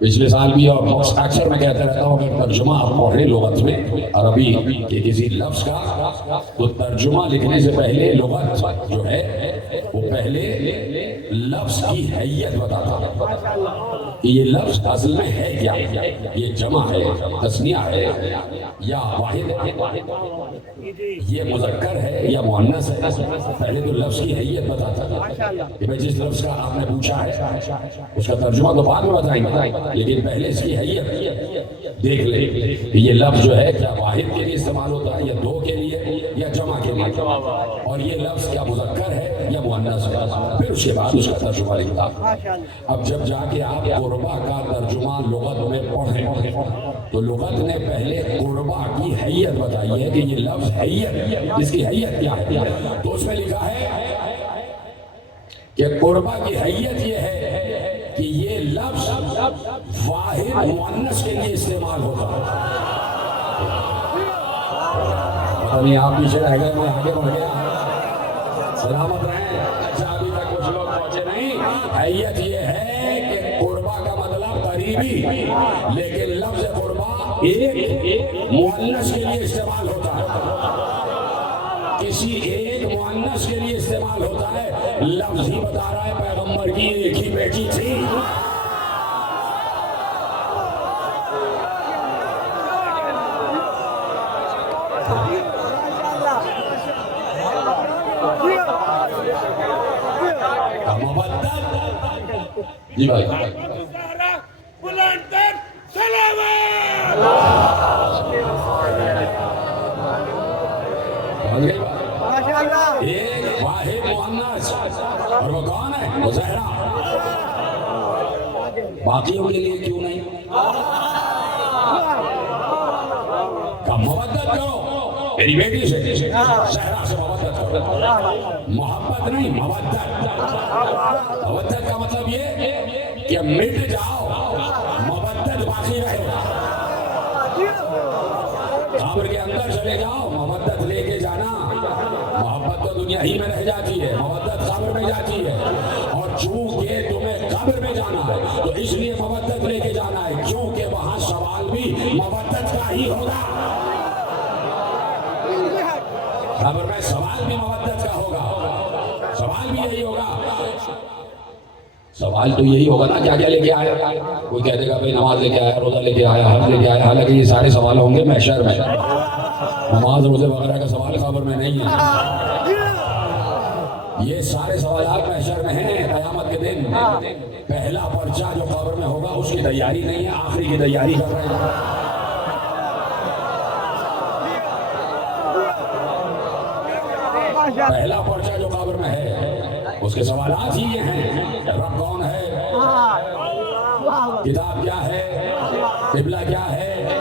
پچھلے سال بھی اور اکثر میں کہتا رہتا ہوں اگر ترجمہ آپ پڑھ رہے لغت میں عربی کے کسی لفظ کا تو ترجمہ لکھنے سے پہلے لغت جو ہے وہ پہلے لفظ کی حیت بتاتا کہ یہ لفظ اصل میں ہے کیا، یہ جمع ہے، تثنیہ ہے یا واحد ہے، یہ مذکر ہے یا مؤنث ہے، پہلے تو لفظ کی حیت بتاتا کہ بھئی جس لفظ کا آپ نے پوچھا ہے اس کا ترجمہ تو بعد میں بتائیں گے، لیکن پہلے اس کی حیت دیکھ لیں کہ یہ لفظ جو ہے کیا واحد کے لیے استعمال ہوتا ہے یا دو کے لیے یا جمع کے لیے، اور یہ لفظ کیا مذکر ہے یا مؤنث ہے، پھر اس کے بعد اس کا ترجمہ لکھتا۔ اب جب جا کے آپ قربہ کا ترجمہ لغت میں پڑھیں تو لغت نے پہلے قربہ کی حیت بتائی ہے کہ یہ لفظ حیت، اس کی حیت کیا ہے، تو اس میں لکھا ہے کہ قربہ کی حیت یہ ہے کہ یہ لفظ واحد مؤنث کے لیے استعمال ہوتا ہے۔ پتہ نہیں آپ پیچھے رہ گئے، میں آگے بڑھ گیا، سلامت رہیں۔ اچھا ابھی تک کچھ لوگ پہنچے نہیں۔ حیت یہ ہے کہ قربہ کا مطلب قریبی، لیکن لفظ قربہ ایک مؤنث کے لیے استعمال ہوتا ہے، کسی ایک مؤنث کے لیے استعمال ہوتا ہے۔ لفظ ہی بتا رہا ہے پیغمبر کی ایک ہی بیٹی تھی۔ جی بھائی ایک واحد مؤنث، اور وہ کون ہے؟ وہ زہرا۔ باقیوں کے لیے کیوں نہیں؟ کہ مودت کرو میری بیٹی سے، زہرا سے مودت کرو، محبت نہیں مودت۔ مودت کا مطلب یہ کہ مٹ جاؤ، مودت باقی رہے۔ قبر کے اندر چلے جاؤ، مودت لے کے جانا۔ محبت تو دنیا ہی میں رہ جاتی ہے، مودت قبر میں جاتی ہے، اور چونکہ تمہیں قبر میں جانا ہے تو اس لیے مودت لے کے جانا ہے، کیونکہ وہاں سوال بھی مودت کا ہی ہوگا۔ قبر میں سوال بھی مودت کا ہوگا، سوال بھی یہی ہوگا۔ سوال تو یہی ہوگا نا کیا کیا لے کے آیا، کوئی کہہ دے گا بھائی نماز لے کے آیا، روزہ لے کے آیا، حج لے کے آیا، حالانکہ یہ سارے سوال ہوں گے محشر میں۔ نماز روزے وغیرہ کا سوال قبر میں نہیں ہے، یہ سارے سوالات محشر میں ہیں قیامت کے دن۔ پہلا پرچہ جو قبر میں ہوگا اس کی تیاری نہیں ہے، آخری کی تیاری کر رہے ہیں۔ پہلا پرچہ جو قبر میں ہے اس کے سوالات ہی یہ ہیں، رب کون ہے، کتاب کیا ہے، قبلہ کیا ہے،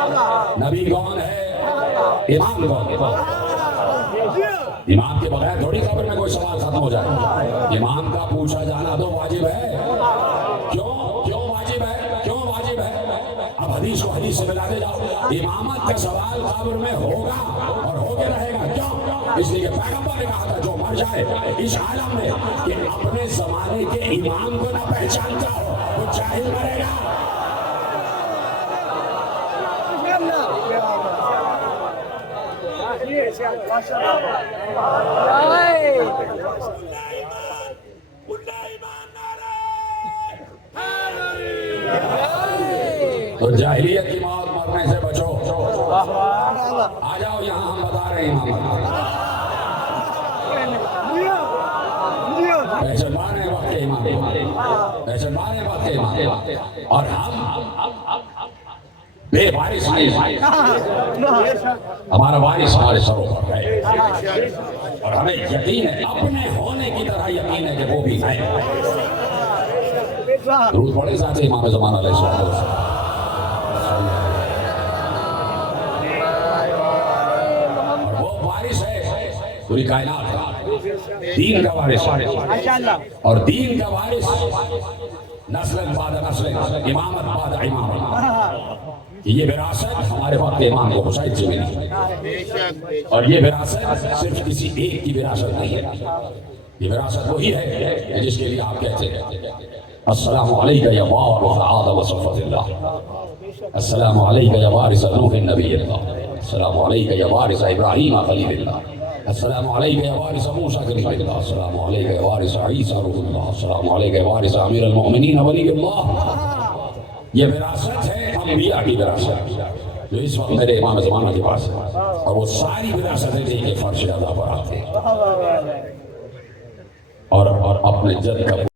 نبی کون ہے، امام کون ہے۔ امام کے بغیر تھوڑی قبر میں کوئی سوال ختم ہو جائے، امام کا پوچھا جانا تو واجب ہے۔ کیوں واجب ہے، کیوں واجب ہے؟ اب حدیث کو حدیث سے ملاتے جاؤ۔ امامت کا سوال قبر میں ہوگا اور ہو کے رہے گا، کیوں؟ اس لیے کہ پیغمبر نے کہا تھا جو مر جائے اس عالم میں کہ اپنے زمانے کے امام کو نہ پہچانتا ہو وہ جاہل مرے گا۔ تو جاہلیت کی موت مرنے سے بچو۔ آ جاؤ یہاں ہم بتا رہے ہیں، پہچان ہے وقت امام، پہچان ہے وقت امام، اور ہم بے وارث ہیں، ہمارا وارث ہمارے سروں پر ہے، اور ہمیں یقین ہے، اپنے ہونے کی طرح یقین ہے کہ وہ بھی ہے۔ درود پڑھے ساتھ امام زمان علیہ السلام۔ اور وہ وارث ہے پوری کائنات کا، دین کا وارث، اور دین کا وارث نسل بعد نسل، امامت بعد امامت۔ یہ وراثت ہمارے وقت امام کو حسین سے ملی، اور یہ وراثت صرف کسی ایک کی وراثت نہیں ہے، یہ وراثت وہی ہے جس کے لیے آپ کہتے ہیں السلام علیکہ یا وارث آدم صفوت اللہ، السلام علیکہ یا وارث نوح نبی اللہ، السلام علیکہ یا وارث ابراہیم خلیل اللہ، السلام علیکہ یا وارث موسیٰ کلیم اللہ، السلام علیکہ یا وارث عیسیٰ روح اللہ، السلام علیکہ یا وارث امیر المؤمنین ولی اللہ۔ یہ وراثت ہے انبیاء کی وراثت جو اس وقت میرے امام زمانہ کے پاس ہے، اور وہ ساری وراثتیں دے کے فرش ادا پر آتے ہیں اور اپنے جد کا